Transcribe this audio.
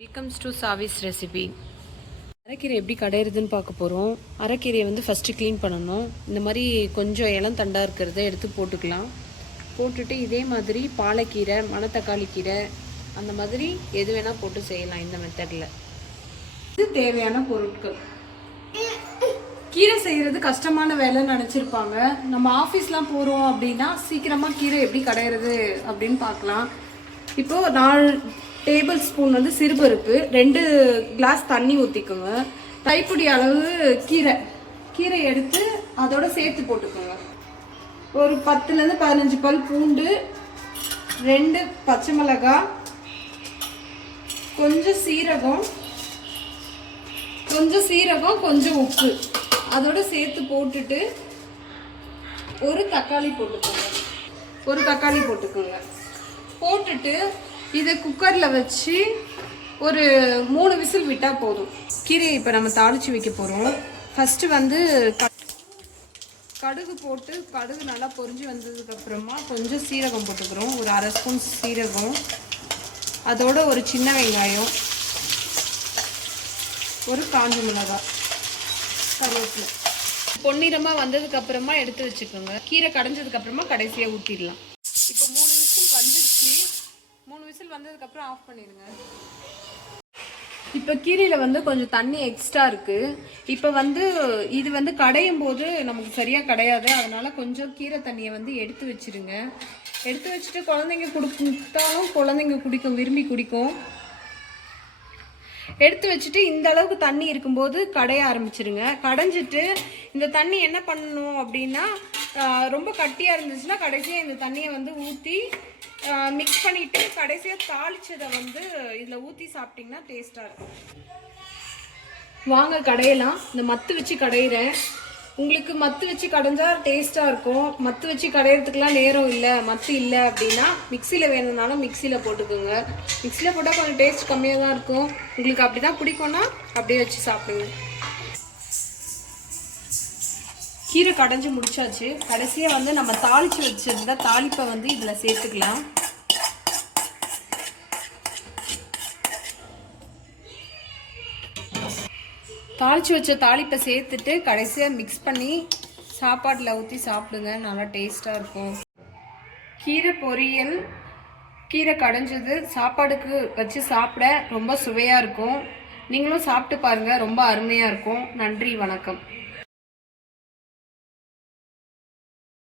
Welcomes to சாவிஸ் recipe. அரைக்கீரை எப்படி கடையிறதுன்னு பார்க்க போகிறோம். அரைக்கீரையை வந்து ஃபஸ்ட்டு க்ளீன் பண்ணணும். இந்த மாதிரி கொஞ்சம் இளம் தண்டாக இருக்கிறத எடுத்து போட்டுக்கலாம். போட்டுட்டு இதே மாதிரி பாலக்கீரை, மணத்தக்காளி கீரை அந்த மாதிரி எது வேணால் போட்டு செய்யலாம் இந்த மெத்தடில். இது தேவையான பொருட்கள். கீரை செய்கிறது கஷ்டமான வேலைன்னு நினச்சிருப்பாங்க. நம்ம ஆஃபீஸ்லாம் போகிறோம் அப்படின்னா சீக்கிரமாக கீரை எப்படி கடையிறது அப்படின்னு பார்க்கலாம். இப்போது 4 டேபிள் ஸ்பூன் வந்து சிறுபருப்பு, 2 கிளாஸ் தண்ணி ஊற்றிக்கோங்க. கைப்பிடி அளவு கீரை எடுத்து அதோட சேர்த்து போட்டுக்கோங்க. ஒரு 10லேருந்து 15 பல் பூண்டு, 2 பச்சை மிளகாய், கொஞ்சம் சீரகம், கொஞ்சம் உப்பு அதோட சேர்த்து போட்டுட்டு ஒரு தக்காளி போட்டுக்கோங்க. போட்டுட்டு இதை குக்கரில் வச்சு ஒரு 3 விசில் விட்டால் போதும். கீரையை இப்போ நம்ம தாளித்து வைக்க போகிறோம். ஃபஸ்ட்டு வந்து கடுகு போட்டு, கடுகு நல்லா பொரிஞ்சு வந்ததுக்கப்புறமா கொஞ்சம் சீரகம் போட்டுக்கிறோம். ஒரு 1/2 ஸ்பூன் சீரகம், அதோட ஒரு சின்ன வெங்காயம், ஒரு காஞ்ச மிளகாய், கருவேப்பிலை. பொன்னிறமாக வந்ததுக்கப்புறமா எடுத்து வச்சுக்கோங்க. கீரை கடைஞ்சதுக்கப்புறமா கடைசியாக ஊற்றிடலாம். இப்போ 3 விசில் வந்துடுச்சு. 3 விசில் வந்ததுக்கப்புறம் ஆஃப் பண்ணிடுங்க. இப்போ கீரையில் வந்து கொஞ்சம் தண்ணி எக்ஸ்ட்ரா இருக்குது. இப்போ வந்து இது வந்து கடையும் போது நமக்கு சரியாக கிடையாது. அதனால் கொஞ்சம் கீரை தண்ணியை வந்து எடுத்து வச்சுருங்க. எடுத்து வச்சுட்டு குழந்தைங்க கொடுத்தாலும் குழந்தைங்க விரும்பி குடிக்கும். எடுத்து வச்சுட்டு இந்த அளவுக்கு தண்ணி இருக்கும்போது கடைய ஆரம்பிச்சிருங்க. கடைஞ்சிட்டு இந்த தண்ணி என்ன பண்ணணும் அப்படின்னா, ரொம்ப கட்டியாக இருந்துச்சுன்னா கடைசியாக இந்த தண்ணியை வந்து ஊற்றி மிக்ஸ் பண்ணிவிட்டு கடைசியாக தாளிச்சதை வந்து இதில் ஊற்றி சாப்பிட்டிங்கன்னா டேஸ்ட்டாக இருக்கும். வாங்க கடையலாம். இந்த மத்து வச்சு கடையிறேன். உங்களுக்கு மத்து வச்சு கடைஞ்சா டேஸ்ட்டாக இருக்கும். மத்து வச்சு கடையிறதுக்குலாம் நேரம் இல்லை, மத்து இல்லை அப்படின்னா மிக்சியில் வேணும்னாலும் மிக்சியில் போட்டுக்கோங்க. மிக்சியில் போட்டால் கொஞ்சம் டேஸ்ட் கம்மியாக தான் இருக்கும். உங்களுக்கு அப்படி தான் பிடிக்கும்னா அப்படியே வச்சு சாப்பிடுங்க. கீரை கடைஞ்சி முடிச்சாச்சு. கடைசியாக வந்து நம்ம தாளித்து வச்சிருந்த தாளிப்பை வந்து இதில் சேர்த்துக்கலாம். தாளித்து வச்ச தாளிப்பை சேர்த்துட்டு கடைசியாக மிக்ஸ் பண்ணி சாப்பாட்டில் ஊற்றி சாப்பிடுங்க. நல்லா டேஸ்ட்டாக இருக்கும். கீரை பொரியல், கீரை கடைஞ்சது சாப்பாடுக்கு வச்சு சாப்பிட ரொம்ப சுவையாக இருக்கும். நீங்களும் சாப்பிட்டு பாருங்கள். ரொம்ப அருமையாக இருக்கும். நன்றி, வணக்கம்.